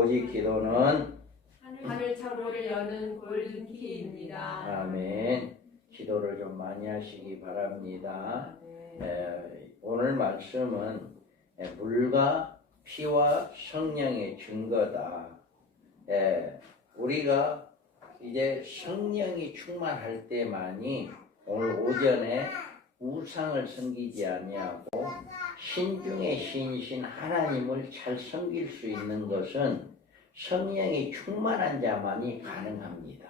오직 기도는 하늘 창고를 여는 골든키입니다. 아멘. 기도를 좀 많이 하시기 바랍니다. 오늘 말씀은 물과 피와 성령의 증거다. 우리가 이제 성령이 충만할 때만이 오늘 오전에 우상을 섬기지 아니하고 신중의 신이신 하나님을 잘 섬길 수 있는 것은 성령이 충만한 자만이 가능합니다.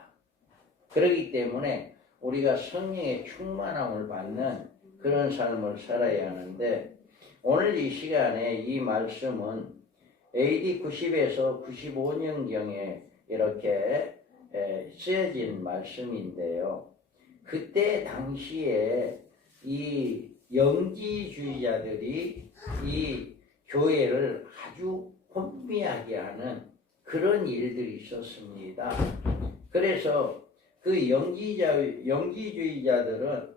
그렇기 때문에 우리가 성령의 충만함을 받는 그런 삶을 살아야 하는데, 오늘 이 시간에 이 말씀은 AD 90에서 95년경에 이렇게 쓰여진 말씀인데요. 그때 당시에 이 영지주의자들이 이 교회를 아주 혼미하게 하는 그런 일들이 있었습니다. 그래서 그 영지주의자들은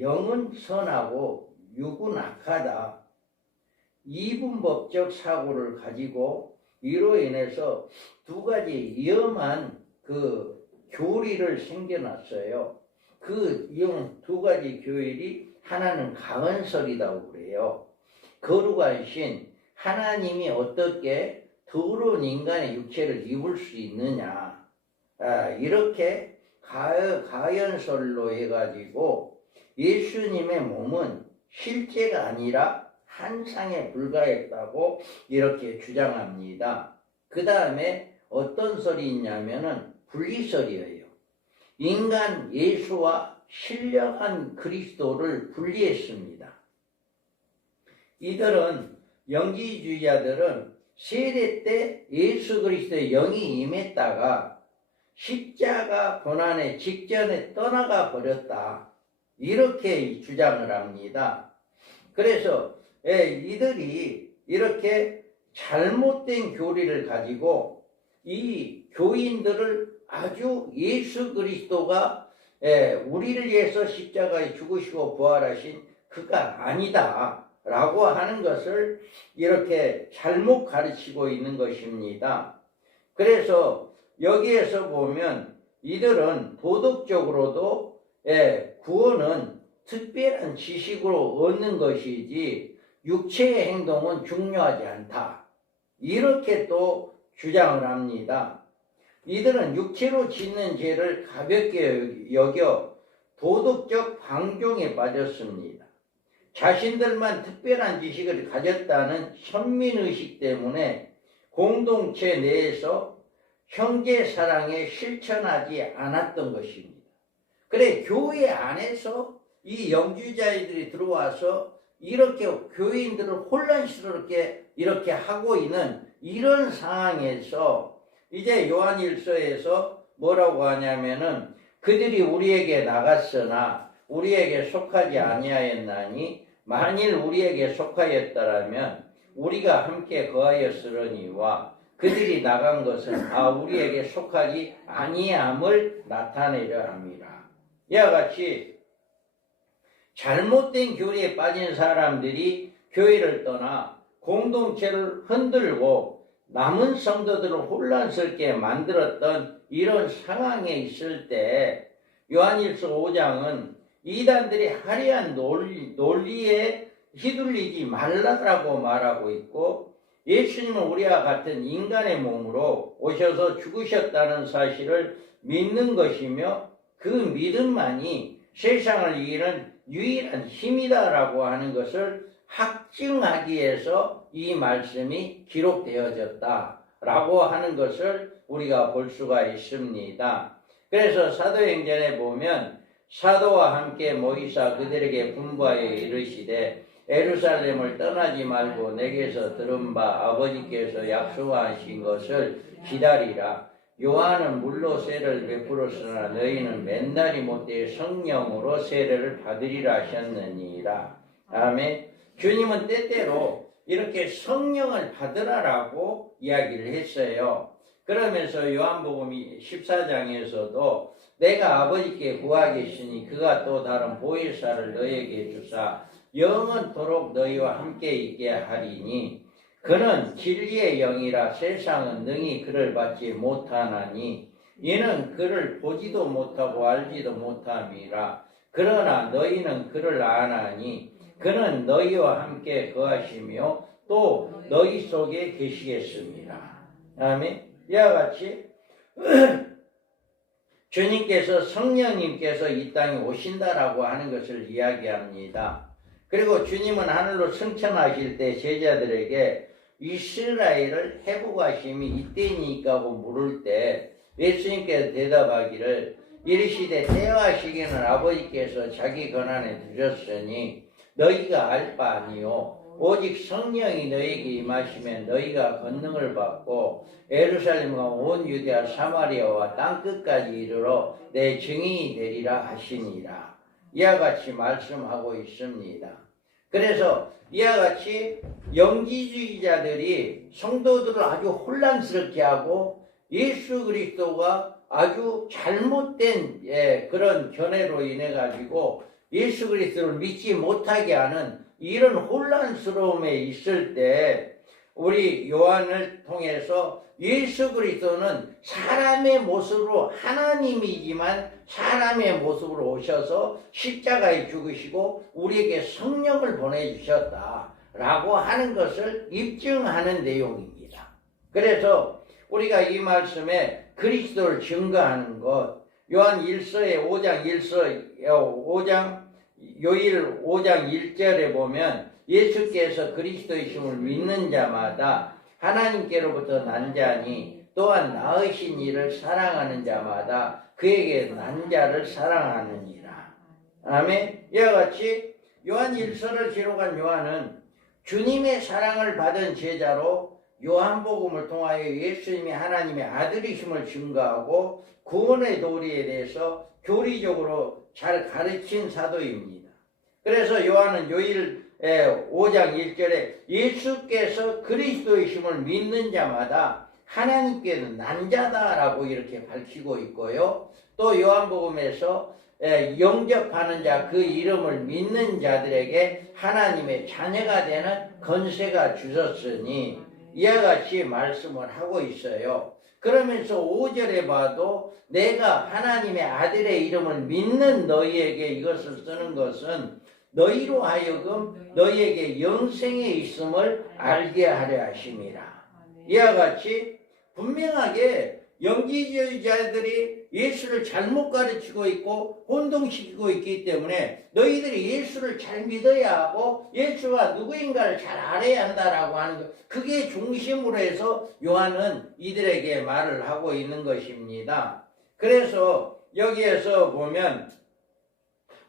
영은 선하고 육은 악하다, 이분법적 사고를 가지고 이로 인해서 두 가지 위험한 그 교리를 생겨났어요. 그 두 가지 교리이 하나는 가언설이라고 그래요. 거룩하신 하나님이 어떻게 더러운 인간의 육체를 입을 수 있느냐, 이렇게 가언설로 해가지고 예수님의 몸은 실제가 아니라 환상에 불과했다고 이렇게 주장합니다. 그 다음에 어떤 설이 있냐면은 분리설이에요. 인간 예수와 신령한 그리스도를 분리했습니다. 이들은 영지주의자들은 세례 때 예수 그리스도의 영이 임했다가 십자가 고난의 직전에 떠나가 버렸다, 이렇게 주장을 합니다. 그래서 이들이 이렇게 잘못된 교리를 가지고 이 교인들을 아주 예수 그리스도가 우리를 위해서 십자가에 죽으시고 부활하신 그가 아니다 라고 하는 것을 이렇게 잘못 가르치고 있는 것입니다. 그래서 여기에서 보면 이들은 도덕적으로도 구원은 특별한 지식으로 얻는 것이지 육체의 행동은 중요하지 않다, 이렇게 또 주장을 합니다. 이들은 육체로 짓는 죄를 가볍게 여겨 도덕적 방종에 빠졌습니다. 자신들만 특별한 지식을 가졌다는 선민의식 때문에 공동체 내에서 형제사랑에 실천하지 않았던 것입니다. 그래, 교회 안에서 이 영주자들이 들어와서 이렇게 교인들을 혼란스럽게 이렇게 하고 있는 이런 상황에서 이제 요한일서에서 뭐라고 하냐면은 그들이 우리에게 나갔으나 우리에게 속하지 아니하였나니 만일 우리에게 속하였더라면 우리가 함께 거하였으려니와 그들이 나간 것은 우리에게 속하지 아니함을 나타내려 함이라. 이와 같이 잘못된 교리에 빠진 사람들이 교회를 떠나 공동체를 흔들고 남은 성도들을 혼란스럽게 만들었던 이런 상황에 있을 때 요한일서 5장은 이단들이 화려한 논리에 휘둘리지 말라라고 말하고 있고, 예수님은 우리와 같은 인간의 몸으로 오셔서 죽으셨다는 사실을 믿는 것이며 그 믿음만이 세상을 이기는 유일한 힘이다라고 하는 것을 확증하기 위해서 이 말씀이 기록되어졌다라고 하는 것을 우리가 볼 수가 있습니다. 그래서 사도행전에 보면 사도와 함께 모이사 그들에게 분부하여 이르시되 예루살렘을 떠나지 말고 내게서 들은 바 아버지께서 약속하신 것을 기다리라. 요한은 물로 세례를 베풀었으나 너희는 맨날이 못해 성령으로 세례를 받으리라 하셨느니라. 아멘. 주님은 때때로 이렇게 성령을 받으라라고 이야기를 했어요. 그러면서 요한복음 14장에서도 내가 아버지께 구하겠으니 그가 또 다른 보혜사를 너희에게 주사 영원토록 너희와 함께 있게 하리니 그는 진리의 영이라 세상은 능히 그를 받지 못하나니 이는 그를 보지도 못하고 알지도 못함이라. 그러나 너희는 그를 아나니 그는 너희와 함께 거하시며 또 너희 속에 계시겠습니다. 아멘. 이와 같이 주님께서 성령님께서 이 땅에 오신다라고 하는 것을 이야기합니다. 그리고 주님은 하늘로 승천하실 때 제자들에게 이스라엘을 회복하심이 이때니까 하고 물을 때 예수님께서 대답하기를 이르시되 때와 시기는 아버지께서 자기 권한에 두셨으니 너희가 알 바 아니요 오직 성령이 너희에게 임하시면 너희가 권능을 받고 예루살렘과 온 유대와 사마리아와 땅끝까지 이르러 내 증인이 되리라 하시니라. 이와 같이 말씀하고 있습니다. 그래서 이와 같이 영지주의자들이 성도들을 아주 혼란스럽게 하고 예수 그리스도가 아주 잘못된 그런 견해로 인해 가지고 예수 그리스도를 믿지 못하게 하는 이런 혼란스러움에 있을 때 우리 요한을 통해서 예수 그리스도는 사람의 모습으로 하나님이지만 사람의 모습으로 오셔서 십자가에 죽으시고 우리에게 성령을 보내주셨다라고 하는 것을 입증하는 내용입니다. 그래서 우리가 이 말씀에 그리스도를 증거하는 것, 요한 1서의 5장 요일 5장 1절에 보면 예수께서 그리스도이심을 믿는 자마다 하나님께로부터 난 자니 또한 낳으신 이를 사랑하는 자마다 그에게 난 자를 사랑하느니라. 아멘. 이와 같이 요한 1서를 기록한 요한은 주님의 사랑을 받은 제자로 요한복음을 통하여 예수님이 하나님의 아들이심을 증거하고 구원의 도리에 대해서 교리적으로 잘 가르친 사도입니다. 그래서 요한은 요일 5장 1절에 예수께서 그리스도이심을 믿는 자마다 하나님께는 난 자다라고 이렇게 밝히고 있고요. 또 요한복음에서 영접하는 자 그 이름을 믿는 자들에게 하나님의 자녀가 되는 권세가 주셨으니 이와 같이 말씀을 하고 있어요. 그러면서 5절에 봐도 내가 하나님의 아들의 이름을 믿는 너희에게 이것을 쓰는 것은 너희로 하여금 너희에게 영생에 있음을 알게 하려 하심이라. 이와 같이 분명하게 영지주의자들이 예수를 잘못 가르치고 있고 혼동시키고 있기 때문에 너희들이 예수를 잘 믿어야 하고 예수가 누구인가를 잘 알아야 한다라고 하는 것, 그게 중심으로 해서 요한은 이들에게 말을 하고 있는 것입니다. 그래서 여기에서 보면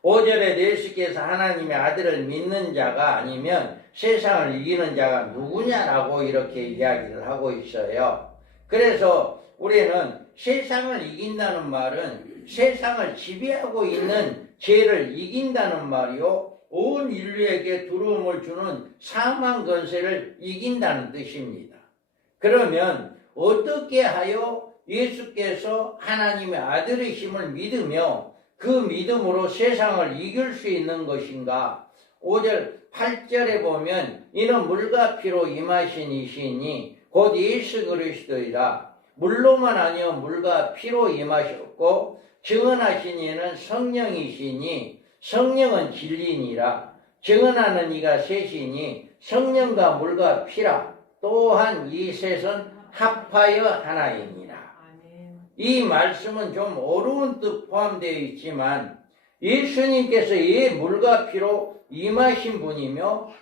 5절에 예수께서 하나님의 아들을 믿는 자가 아니면 세상을 이기는 자가 누구냐라고 이렇게 이야기를 하고 있어요. 그래서 우리는 세상을 이긴다는 말은 세상을 지배하고 있는 죄를 이긴다는 말이요, 온 인류에게 두려움을 주는 사망 권세를 이긴다는 뜻입니다. 그러면 어떻게 하여 예수께서 하나님의 아들이심을 믿으며 그 믿음으로 세상을 이길 수 있는 것인가? 5절 8절에 보면 이는 물과 피로 임하신 이시니 곧 예수 그리스도이라. 물로만 아니요 물과 피로 임하셨고 증언하신 이는 성령이시니 성령은 진리니라. 증언하는 이가 셋이니 성령과 물과 피라. 또한 이 셋은 합하여 하나이니라. 이 말씀은 좀 어려운 뜻 포함되어 있지만 예수님께서 이 물과 피로 임하신 분이며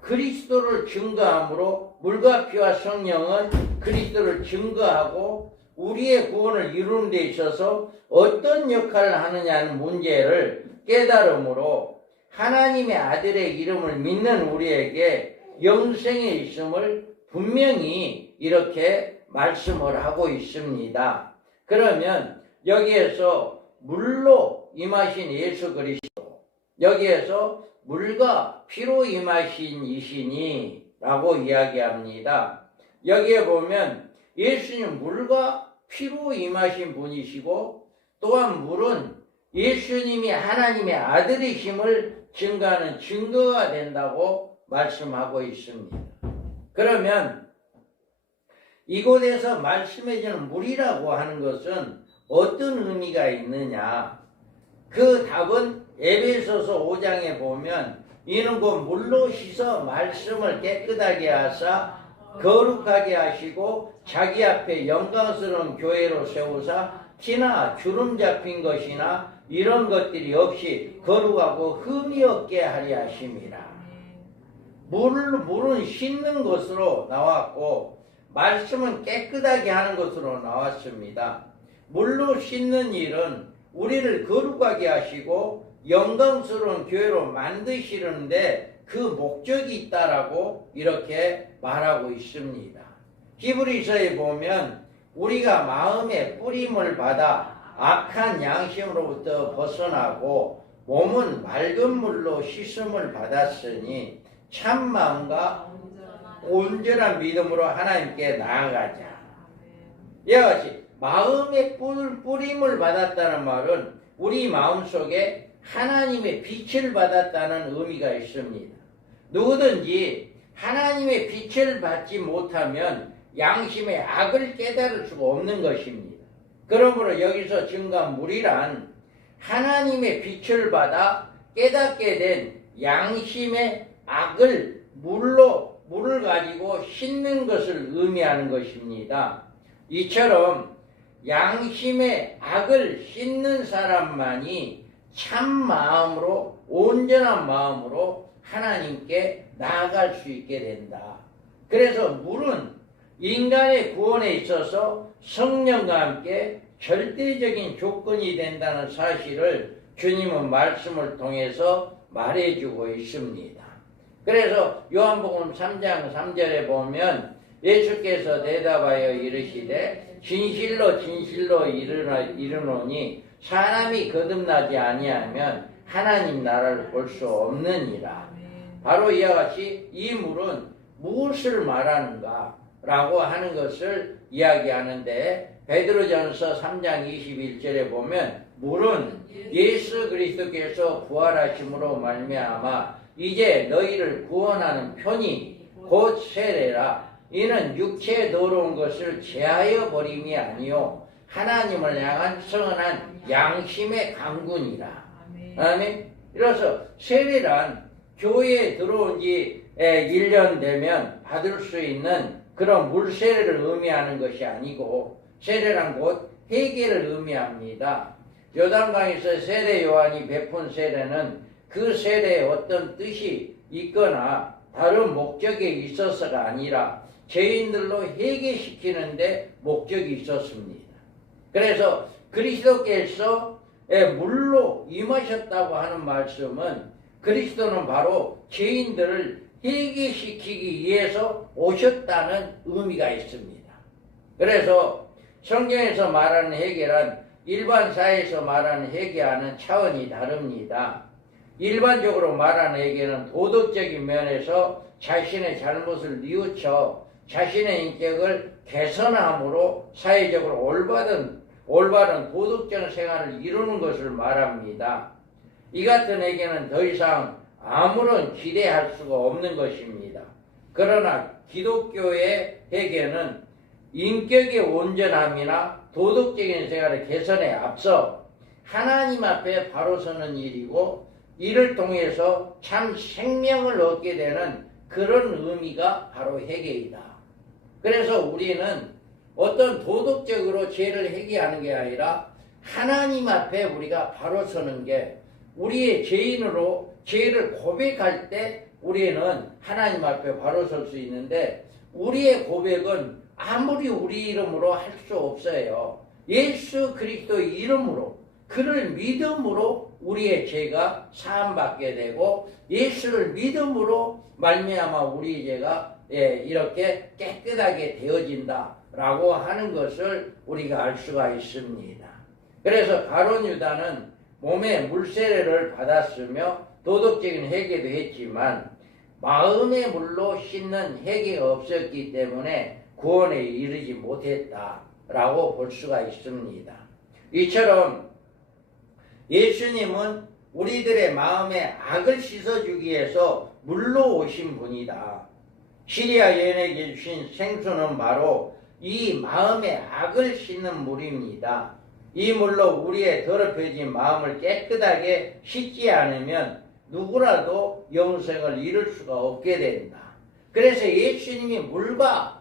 그리스도를 증거함으로 물과 피와 성령은 그리스도를 증거하고 우리의 구원을 이루는 데 있어서 어떤 역할을 하느냐는 문제를 깨달음으로 하나님의 아들의 이름을 믿는 우리에게 영생에 있음을 분명히 이렇게 말씀을 하고 있습니다. 그러면 여기에서 물로 임하신 예수 그리스도, 여기에서 물과 피로 임하신 이시니 라고 이야기합니다. 여기에 보면 예수님 물과 피로 임하신 분이시고 또한 물은 예수님이 하나님의 아들이심을 증거하는 증거가 된다고 말씀하고 있습니다. 그러면 이곳에서 말씀해주는 물이라고 하는 것은 어떤 의미가 있느냐? 그 답은 에베소서 5장에 보면 이는 곧 물로 씻어 말씀을 깨끗하게 하사 거룩하게 하시고 자기 앞에 영광스러운 교회로 세우사 티나 주름 잡힌 것이나 이런 것들이 없이 거룩하고 흠이 없게 하리 하심이라. 물은 씻는 것으로 나왔고 말씀은 깨끗하게 하는 것으로 나왔습니다. 물로 씻는 일은 우리를 거룩하게 하시고 영광스러운 교회로 만드시는데 그 목적이 있다라고 이렇게 말하고 있습니다. 히브리서에 보면 우리가 마음의 뿌림을 받아 악한 양심으로부터 벗어나고 몸은 맑은 물로 씻음을 받았으니 참 마음과 온전한 믿음으로 하나님께 나아가자. 이와 같이 마음의 뿌림을 받았다는 말은 우리 마음속에 하나님의 빛을 받았다는 의미가 있습니다. 누구든지 하나님의 빛을 받지 못하면 양심의 악을 깨달을 수가 없는 것입니다. 그러므로 여기서 증거한 물이란 하나님의 빛을 받아 깨닫게 된 양심의 악을 물을 가지고 씻는 것을 의미하는 것입니다. 이처럼 양심의 악을 씻는 사람만이 참 마음으로 온전한 마음으로 하나님께 나아갈 수 있게 된다. 그래서 물은 인간의 구원에 있어서 성령과 함께 절대적인 조건이 된다는 사실을 주님은 말씀을 통해서 말해주고 있습니다. 그래서 요한복음 3장 3절에 보면 예수께서 대답하여 이르시되 진실로 진실로 이르노니 사람이 거듭나지 아니하면 하나님 나라를 볼 수 없느니라. 바로 이와 같이 이 물은 무엇을 말하는가 라고 하는 것을 이야기하는데 베드로전서 3장 21절에 보면 물은 예수 그리스도께서 부활하심으로 말미암아 이제 너희를 구원하는 편이 곧 세례라. 이는 육체에 더러운 것을 제하여 버림이 아니요 하나님을 향한 성은한 양심의 강군이라. 아멘. 이로써 세례란 교회에 들어온 지 1년 되면 받을 수 있는 그런 물세례를 의미하는 것이 아니고 세례란 곧 회개를 의미합니다. 요단강에서 세례 요한이 베푼 세례는 그 세례에 어떤 뜻이 있거나 다른 목적이 있어서가 아니라 죄인들로 회개시키는데 목적이 있었습니다. 그래서 그리스도께서 물로 임하셨다고 하는 말씀은 그리스도는 바로 죄인들을 회개시키기 위해서 오셨다는 의미가 있습니다. 그래서 성경에서 말하는 회개란 일반 사회에서 말하는 회개와는 차원이 다릅니다. 일반적으로 말하는 회개는 도덕적인 면에서 자신의 잘못을 뉘우쳐 자신의 인격을 개선함으로 사회적으로 올바른 도덕적 생활을 이루는 것을 말합니다. 이 같은 회개는 더 이상 아무런 기대할 수가 없는 것입니다. 그러나 기독교의 회개는 인격의 온전함이나 도덕적인 생활의 개선에 앞서 하나님 앞에 바로 서는 일이고 이를 통해서 참 생명을 얻게 되는 그런 의미가 바로 회개이다. 그래서 우리는 어떤 도덕적으로 죄를 회개하는 게 아니라 하나님 앞에 우리가 바로 서는 게 우리의 죄인으로 죄를 고백할 때 우리는 하나님 앞에 바로 설 수 있는데 우리의 고백은 아무리 우리 이름으로 할 수 없어요. 예수 그리스도의 이름으로 그를 믿음으로 우리의 죄가 사함받게 되고 예수를 믿음으로 말미암아 우리의 죄가 이렇게 깨끗하게 되어진다라고 하는 것을 우리가 알 수가 있습니다. 그래서 가룟 유다는 몸에 물세례를 받았으며 도덕적인 회개도 했지만 마음의 물로 씻는 회개가 없었기 때문에 구원에 이르지 못했다라고 볼 수가 있습니다. 이처럼 예수님은 우리들의 마음의 악을 씻어주기 위해서 물로 오신 분이다. 시리아 여인에게 주신 생수는 바로 이 마음의 악을 씻는 물입니다. 이 물로 우리의 더럽혀진 마음을 깨끗하게 씻지 않으면 누구라도 영생을 이룰 수가 없게 된다. 그래서 예수님이 물과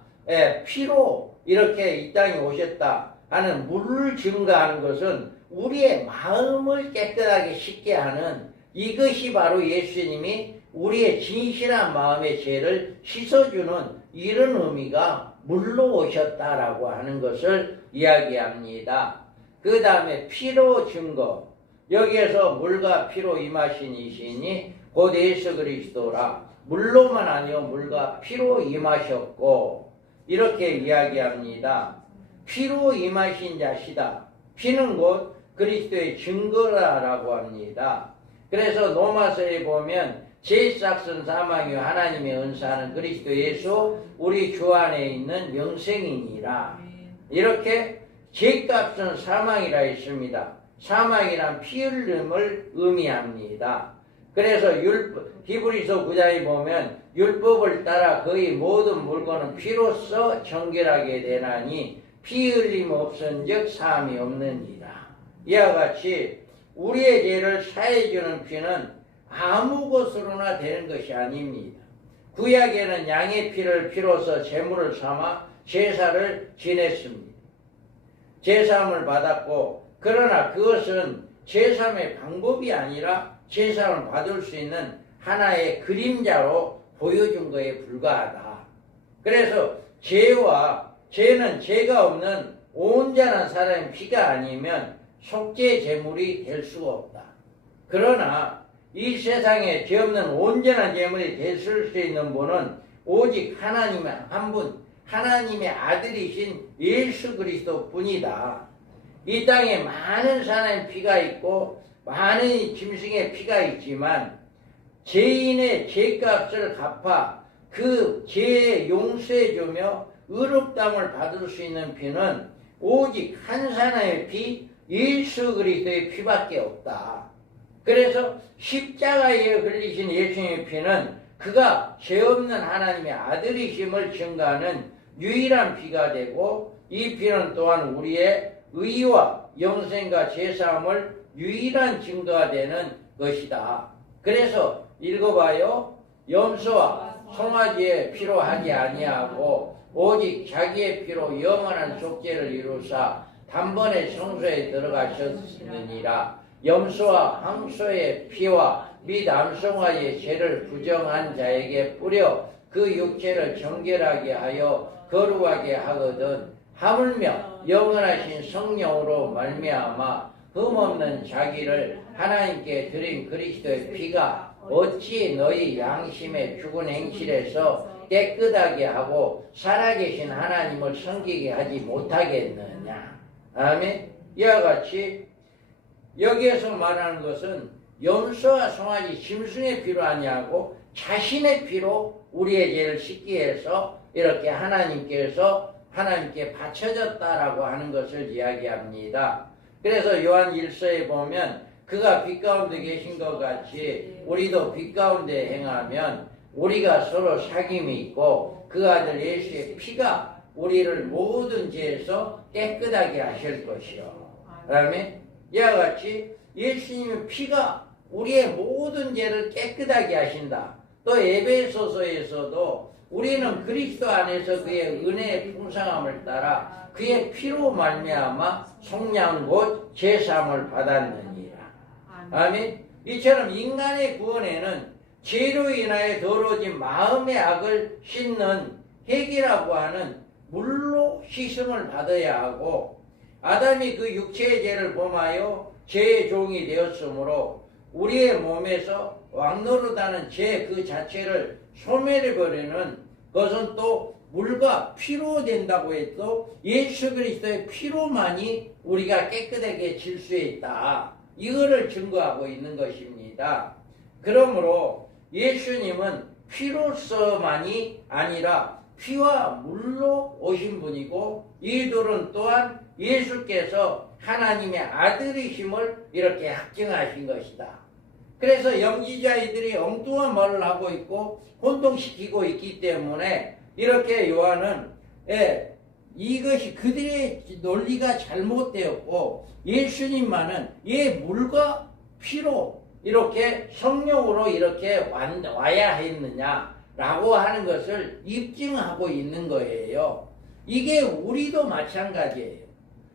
피로 이렇게 이 땅에 오셨다 하는 물을 증거하는 것은 우리의 마음을 깨끗하게 씻게 하는, 이것이 바로 예수님이 우리의 진실한 마음의 죄를 씻어주는 이런 의미가 물로 오셨다라고 하는 것을 이야기합니다. 그 다음에 피로 증거, 여기에서 물과 피로 임하신 이시니 곧 예수 그리스도라. 물로만 아니요 물과 피로 임하셨고, 이렇게 이야기합니다. 피로 임하신 자시다. 피는 곧 그리스도의 증거라라고 합니다. 그래서 로마서에 보면 죄값은 사망이요 하나님의 은사는 그리스도 예수 우리 주 안에 있는 영생이니라. 이렇게 죄값은 사망이라 했습니다. 사망이란 피 흘림을 의미합니다. 그래서 히브리서 9장에 보면 율법을 따라 거의 모든 물건은 피로써 정결하게 되나니 피 흘림 없은즉 사함이 없느니라. 이와 같이 우리의 죄를 사해주는 피는 아무 것으로나 되는 것이 아닙니다. 구약에는 양의 피를 피로써 제물을 삼아 제사를 지냈습니다. 제사함을 받았고, 그러나 그것은 제사함의 방법이 아니라 제사함을 받을 수 있는 하나의 그림자로 보여준 것에 불과하다. 그래서 죄는 죄가 없는 온전한 사람의 피가 아니면 속죄 제물이 될 수가 없다. 그러나 이 세상에 죄 없는 온전한 제물이 됐을 수 있는 분은 오직 하나님의 한 분, 하나님의 아들이신 예수 그리스도 뿐이다. 이 땅에 많은 사람의 피가 있고 많은 짐승의 피가 있지만 죄인의 죄값을 갚아 그 죄에 용서해주며 의롭다함을 받을 수 있는 피는 오직 한 사람의 피, 예수 그리스도의 피밖에 없다. 그래서 십자가에 흘리신 예수님의 피는 그가 죄 없는 하나님의 아들이심을 증거하는 유일한 피가 되고, 이 피는 또한 우리의 의와 영생과 죄사함을 유일한 증거가 되는 것이다. 그래서 읽어봐요. 염소와 송아지의 피로 하지 아니하고 오직 자기의 피로 영원한 속죄를 이루사 단번에 성소에 들어가셨느니라. 염소와 황소의 피와 및 암송아지의 죄를 부정한 자에게 뿌려 그 육체를 정결하게 하여 거룩하게 하거든 하물며 영원하신 성령으로 말미암아 흠없는 자기를 하나님께 드린 그리스도의 피가 어찌 너희 양심의 죽은 행실에서 깨끗하게 하고 살아계신 하나님을 섬기게 하지 못하겠느냐. 아멘. 이와 같이 여기에서 말하는 것은 염소와 송아지 짐승의 피로 아니하고 자신의 피로 우리의 죄를 씻기 위해서 이렇게 하나님께 바쳐졌다라고 하는 것을 이야기합니다. 그래서 요한 1서에 보면 그가 빛 가운데 계신 것 같이 우리도 빛 가운데 행하면 우리가 서로 사귐이 있고 그 아들 예수의 피가 우리를 모든 죄에서 깨끗하게 하실 것이요. 그다음에 이와 같이 예수님의 피가 우리의 모든 죄를 깨끗하게 하신다. 또 에베소서에서도 우리는 그리스도 안에서 그의 은혜의 풍성함을 따라 그의 피로 말미암아 속량 곧 제사함을 받았느니라. 아멘. 이처럼 인간의 구원에는 죄로 인하여 더러워진 마음의 악을 씻는 핵이라고 하는 물로 씻음을 받아야 하고, 아담이 그 육체의 죄를 범하여 죄의 종이 되었으므로 우리의 몸에서 왕노릇하는 죄 그 자체를 소멸해버리는 것은 또 물과 피로 된다고 해도 예수 그리스도의 피로만이 우리가 깨끗하게 질 수 있다. 이거를 증거하고 있는 것입니다. 그러므로 예수님은 피로서만이 아니라 피와 물로 오신 분이고, 이들은 또한 예수께서 하나님의 아들이심을 이렇게 확증하신 것이다. 그래서 영지자이들이 엉뚱한 말을 하고 있고 혼동시키고 있기 때문에 이렇게 요한은 이것이 그들의 논리가 잘못되었고 예수님만은 물과 피로 이렇게 성령으로 이렇게 와야 했느냐라고 하는 것을 입증하고 있는 거예요. 이게 우리도 마찬가지예요.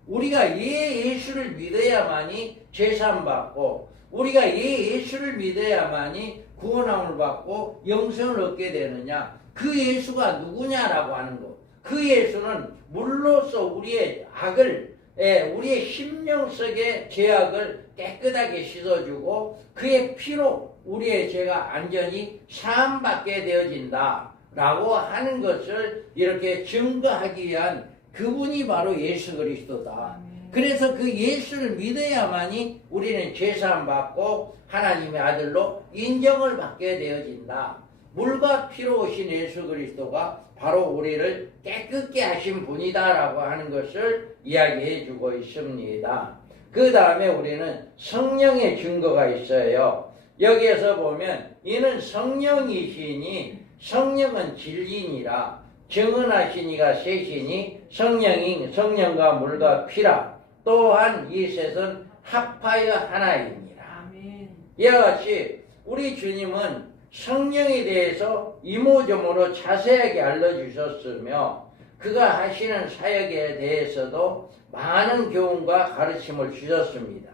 우리가 예수를 믿어야만이 제사함받고 우리가 예수를 믿어야만이 구원함을 받고 영생을 얻게 되느냐. 그 예수가 누구냐라고 하는 거. 그 예수는 물로써 우리의 악을 우리의 심령 속의 죄악을 깨끗하게 씻어주고 그의 피로 우리의 죄가 안전히 사함받게 되어진다 라고 하는 것을 이렇게 증거하기 위한 그분이 바로 예수 그리스도다. 그래서 그 예수를 믿어야만이 우리는 죄사함 받고 하나님의 아들로 인정을 받게 되어진다. 물과 피로 오신 예수 그리스도가 바로 우리를 깨끗게 하신 분이다라고 하는 것을 이야기해 주고 있습니다. 그 다음에 우리는 성령의 증거가 있어요. 여기에서 보면 이는 성령이시니 성령은 진리니라 증언하신 이가 셋이니 성령과 물과 피라 또한 이 셋은 합하여 하나이니라. 아멘. 이와 같이 우리 주님은 성령에 대해서 이모저모로 자세하게 알려주셨으며 그가 하시는 사역에 대해서도 많은 교훈과 가르침을 주셨습니다.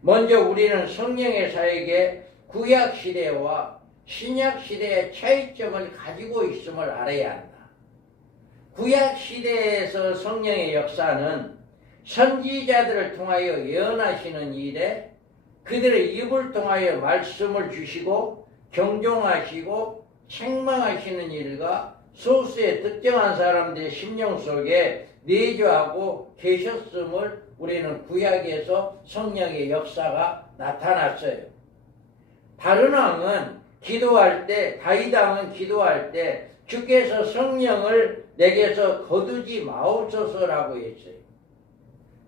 먼저 우리는 성령의 사역에 구약시대와 신약시대의 차이점을 가지고 있음을 알아야 한다. 구약시대에서 성령의 역사는 선지자들을 통하여 예언하시는 일에 그들의 입을 통하여 말씀을 주시고 경종하시고 책망하시는 일과 소수의 특정한 사람들의 심령 속에 내주하고 계셨음을 우리는 구약에서 성령의 역사가 나타났어요. 다른 왕은 기도할 때, 다윗 왕은 기도할 때 주께서 성령을 내게서 거두지 마옵소서라고 했어요.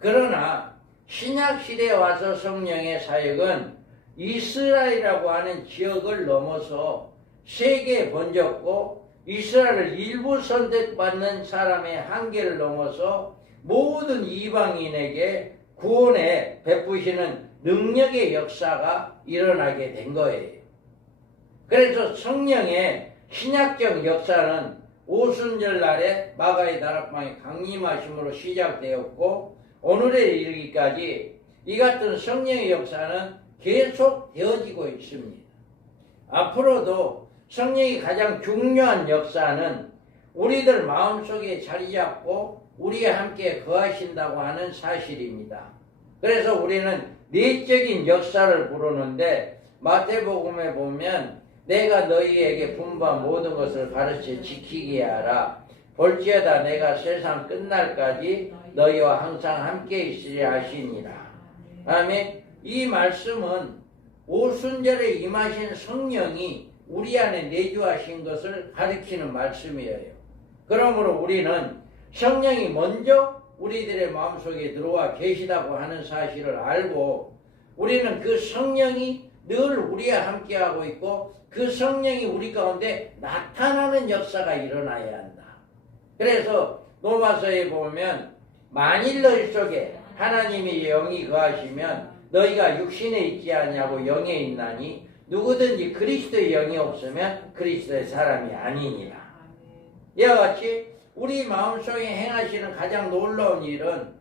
그러나 신약시대에 와서 성령의 사역은 이스라엘이라고 하는 지역을 넘어서 세계에 번졌고 이스라엘을 일부 선택받는 사람의 한계를 넘어서 모든 이방인에게 구원에 베푸시는 능력의 역사가 일어나게 된 거예요. 그래서 성령의 신약적 역사는 오순절 날에 마가의 다락방에 강림하심으로 시작되었고 오늘에 이르기까지 이 같은 성령의 역사는 계속 되어지고 있습니다. 앞으로도 성령이 가장 중요한 역사는 우리들 마음속에 자리 잡고 우리와 함께 거하신다고 하는 사실입니다. 그래서 우리는 내적인 역사를 부르는데 마태복음에 보면 내가 너희에게 분부한 모든 것을 가르쳐 지키게 하라. 볼지어다 내가 세상 끝날까지 너희와 항상 함께 있으리라 하시니라. 아멘. 이 말씀은 오순절에 임하신 성령이 우리 안에 내주하신 것을 가리키는 말씀이에요. 그러므로 우리는 성령이 먼저 우리들의 마음속에 들어와 계시다고 하는 사실을 알고 우리는 그 성령이 늘 우리와 함께하고 있고 그 성령이 우리 가운데 나타나는 역사가 일어나야 한다. 그래서 로마서에 보면 만일 너희 속에 하나님의 영이 거하시면 너희가 육신에 있지 않냐고 영에 있나니 누구든지 그리스도의 영이 없으면 그리스도의 사람이 아니니라. 이와 같이 우리 마음속에 행하시는 가장 놀라운 일은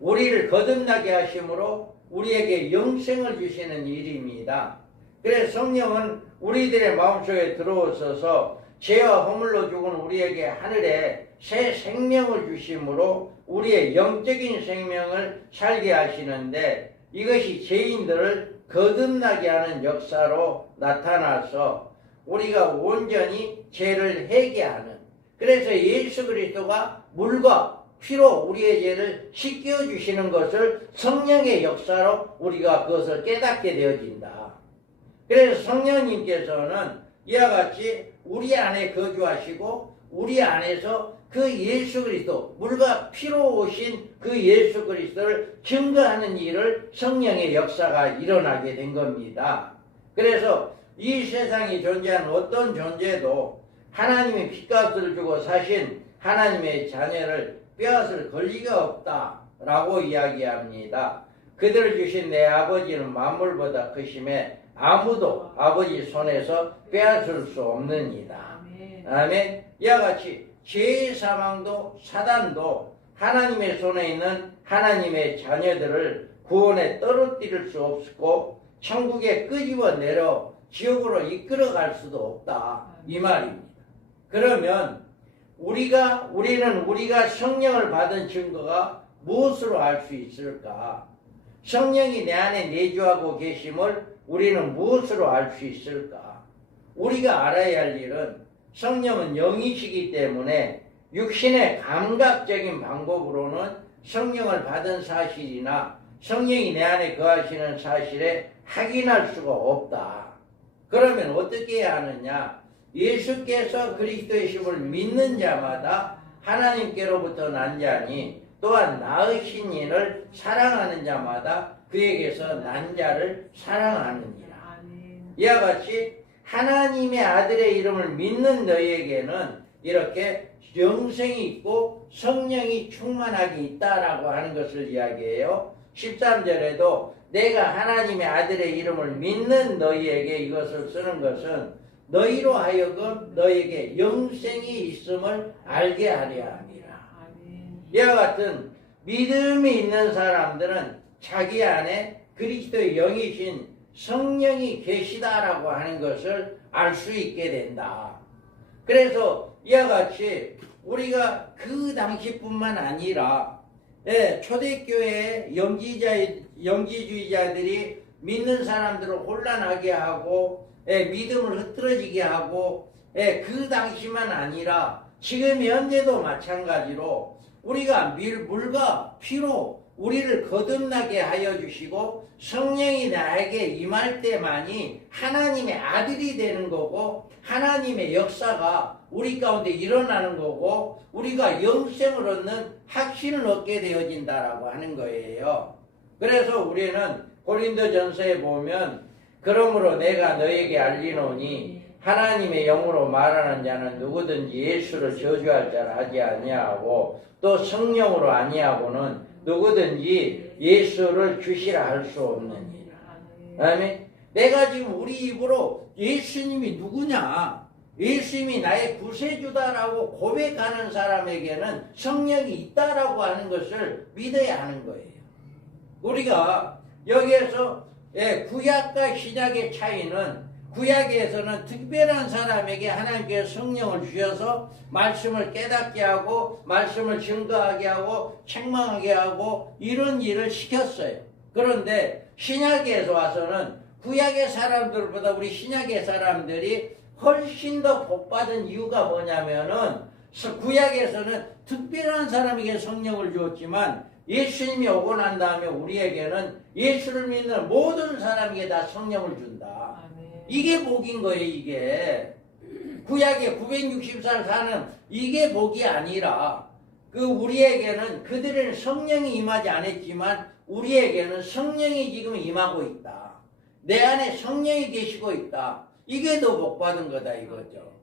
우리를 거듭나게 하심으로 우리에게 영생을 주시는 일입니다. 그래서 성령은 우리들의 마음속에 들어오셔서 죄와 허물로 죽은 우리에게 하늘에 새 생명을 주심으로 우리의 영적인 생명을 살게 하시는데 이것이 죄인들을 거듭나게 하는 역사로 나타나서 우리가 온전히 죄를 회개하는 그래서 예수 그리스도가 물과 피로 우리의 죄를 씻겨주시는 것을 성령의 역사로 우리가 그것을 깨닫게 되어진다. 그래서 성령님께서는 이와 같이 우리 안에 거주하시고 우리 안에서 그 예수 그리스도, 물과 피로 오신 그 예수 그리스도를 증거하는 일을 성령의 역사가 일어나게 된 겁니다. 그래서 이 세상에 존재하는 어떤 존재도 하나님이 핏값을 주고 사신 하나님의 자녀를 빼앗을 권리가 없다라고 이야기합니다. 그들을 주신 내 아버지는 만물보다 크심에 아무도 아버지 손에서 빼앗을 수 없느니라. 아멘. 이와 같이 죄의 사망도 사단도 하나님의 손에 있는 하나님의 자녀들을 구원에 떨어뜨릴 수 없고 천국에 끄집어 내려 지옥으로 이끌어갈 수도 없다, 이 말입니다. 그러면 우리는 우리가 성령을 받은 증거가 무엇으로 알 수 있을까? 성령이 내 안에 내주하고 계심을 우리는 무엇으로 알 수 있을까? 우리가 알아야 할 일은 성령은 영이시기 때문에 육신의 감각적인 방법으로는 성령을 받은 사실이나 성령이 내 안에 거하시는 사실에 확인할 수가 없다. 그러면 어떻게 해야 하느냐? 예수께서 그리스도의 심을 믿는 자마다 하나님께로부터 난 자니 또한 낳으신 이를 사랑하는 자마다 그에게서 난 자를 사랑하느니라. 이와 같이 하나님의 아들의 이름을 믿는 너희에게는 이렇게 영생이 있고 성령이 충만하게 있다라고 하는 것을 이야기해요. 13절에도 내가 하나님의 아들의 이름을 믿는 너희에게 이것을 쓰는 것은 너희로 하여금 너희에게 영생이 있음을 알게 하려 함이라. 이와 같은 믿음이 있는 사람들은 자기 안에 그리스도의 영이신 성령이 계시다라고 하는 것을 알 수 있게 된다. 그래서 이와 같이 우리가 그 당시뿐만 아니라 초대교회의 영지주의자들이 믿는 사람들을 혼란하게 하고 믿음을 흐트러지게 하고 그 당시만 아니라 지금 현재도 마찬가지로 우리가 물과 피로 우리를 거듭나게 하여 주시고 성령이 나에게 임할 때만이 하나님의 아들이 되는 거고 하나님의 역사가 우리 가운데 일어나는 거고 우리가 영생을 얻는 확신을 얻게 되어진다라고 하는 거예요. 그래서 우리는 고린도전서에 보면 그러므로 내가 너에게 알리노니 하나님의 영으로 말하는 자는 누구든지 예수를 저주할 자를 하지 아니하고 또 성령으로 아니하고는 누구든지 예수를 주시라 할 수 없느니라. 아멘. 내가 지금 우리 입으로 예수님이 누구냐, 예수님이 나의 구세주다라고 고백하는 사람에게는 성령이 있다라고 하는 것을 믿어야 하는 거예요. 우리가 여기에서 구약과 신약의 차이는 구약에서는 특별한 사람에게 하나님께서 성령을 주셔서 말씀을 깨닫게 하고 말씀을 증거하게 하고 책망하게 하고 이런 일을 시켰어요. 그런데 신약에서 와서는 구약의 사람들보다 우리 신약의 사람들이 훨씬 더 복받은 이유가 뭐냐면은 구약에서는 특별한 사람에게 성령을 주었지만 예수님이 오고 난 다음에 우리에게는 예수를 믿는 모든 사람에게 다 성령을 준다. 이게 복인 거예요. 이게 구약에 960살 사는 이게 복이 아니라 우리에게는 그들에는 성령이 임하지 않았지만 우리에게는 성령이 지금 임하고 있다. 내 안에 성령이 계시고 있다. 이게 더 복받은 거다 이거죠.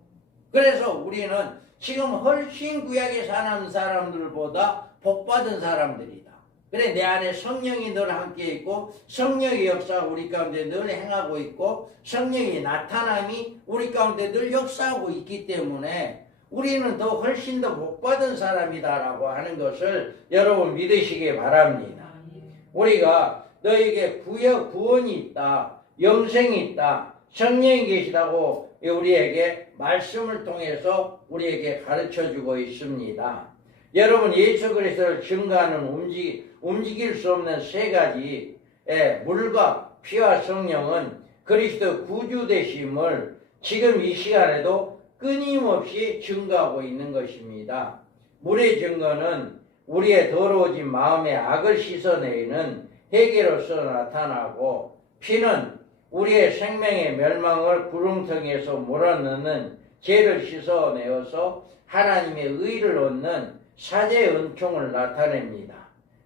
그래서 우리는 지금 훨씬 구약에 사는 사람들보다 복받은 사람들이다. 그래 내 안에 성령이 늘 함께 있고 성령의 역사가 우리 가운데 늘 행하고 있고 성령의 나타남이 우리 가운데 늘 역사하고 있기 때문에 우리는 더 훨씬 더 복받은 사람이다라고 하는 것을 여러분 믿으시기 바랍니다. 우리가 너에게 구원이 있다, 영생이 있다, 성령이 계시다고 우리에게 말씀을 통해서 우리에게 가르쳐주고 있습니다. 여러분 예수 그리스도를 증거하는 움직일 수 없는 세 가지 물과 피와 성령은 그리스도 구주 되심을 지금 이 시간에도 끊임없이 증거하고 있는 것입니다. 물의 증거는 우리의 더러워진 마음의 악을 씻어내는 해계로서 나타나고 피는 우리의 생명의 멸망을 구렁텅이에서 몰아넣는 죄를 씻어내어서 하나님의 의를 얻는 사제의 은총을 나타냅니다.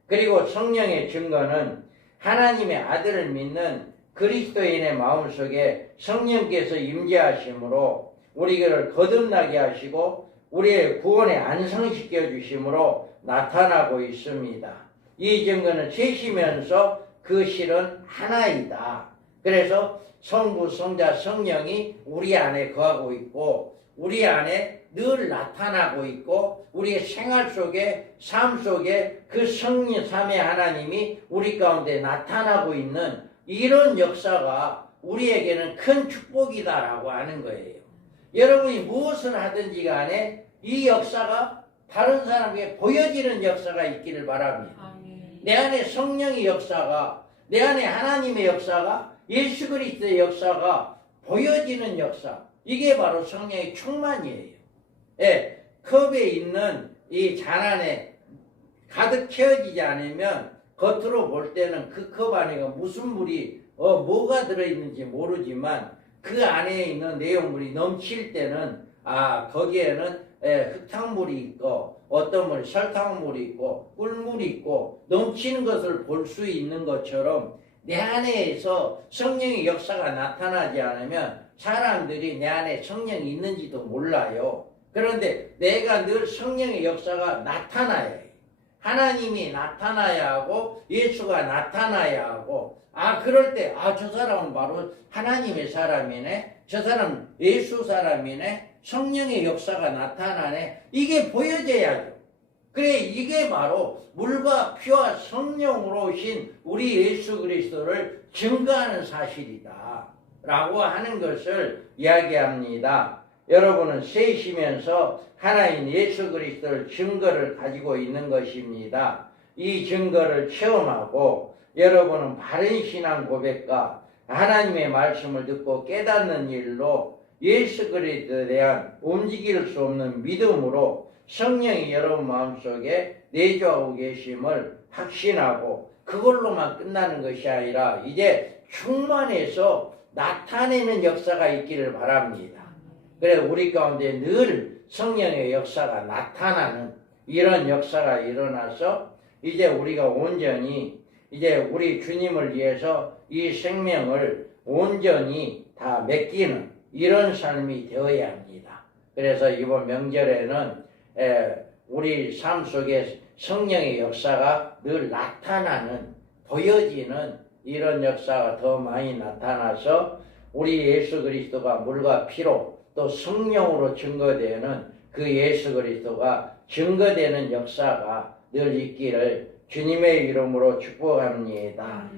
그리고 성령의 증거는 하나님의 아들을 믿는 그리스도인의 마음속에 성령께서 임재하심으로 우리를 거듭나게 하시고 우리의 구원에 안성시켜 주심으로 나타나고 있습니다. 이 증거는 셋이면서 그 실은 하나이다. 그래서 성부, 성자, 성령이 우리 안에 거하고 있고 우리 안에 늘 나타나고 있고 우리의 생활 속에 삶 속에 그 성령 삼위 하나님이 우리 가운데 나타나고 있는 이런 역사가 우리에게는 큰 축복이다라고 하는 거예요. 여러분이 무엇을 하든지 간에 이 역사가 다른 사람에게 보여지는 역사가 있기를 바랍니다. 아멘. 내 안에 성령의 역사가, 내 안에 하나님의 역사가, 예수 그리스도의 역사가 보여지는 역사, 이게 바로 성령의 충만이에요. 예, 컵에 있는 이 잔 안에 가득 채워지지 않으면 겉으로 볼 때는 그 컵 안에 무슨 물이 뭐가 들어있는지 모르지만 그 안에 있는 내용물이 넘칠 때는 거기에는 흙탕물이 있고 어떤 물 설탕물이 있고 꿀물이 있고 넘치는 것을 볼 수 있는 것처럼 내 안에서 성령의 역사가 나타나지 않으면 사람들이 내 안에 성령이 있는지도 몰라요. 그런데 내가 늘 성령의 역사가 나타나야 해요. 하나님이 나타나야 하고 예수가 나타나야 하고 그럴 때 저 사람은 바로 하나님의 사람이네, 저 사람 예수 사람이네, 성령의 역사가 나타나네, 이게 보여져야죠. 그래, 이게 바로 물과 피와 성령으로 오신 우리 예수 그리스도를 증거하는 사실이다 라고 하는 것을 이야기합니다. 여러분은 셋이면서 하나인 예수 그리스도를 증거를 가지고 있는 것입니다. 이 증거를 체험하고 여러분은 바른 신앙 고백과 하나님의 말씀을 듣고 깨닫는 일로 예수 그리스도에 대한 움직일 수 없는 믿음으로 성령이 여러분 마음속에 내주하고 계심을 확신하고 그걸로만 끝나는 것이 아니라 이제 충만해서 나타내는 역사가 있기를 바랍니다. 그래서 우리 가운데 늘 성령의 역사가 나타나는 이런 역사가 일어나서 이제 우리가 온전히 이제 우리 주님을 위해서 이 생명을 온전히 다 맡기는 이런 삶이 되어야 합니다. 그래서 이번 명절에는 우리 삶 속에 성령의 역사가 늘 나타나는 보여지는 이런 역사가 더 많이 나타나서 우리 예수 그리스도가 물과 피로 또 성령으로 증거되는 그 예수 그리스도가 증거되는 역사가 늘 있기를 주님의 이름으로 축복합니다.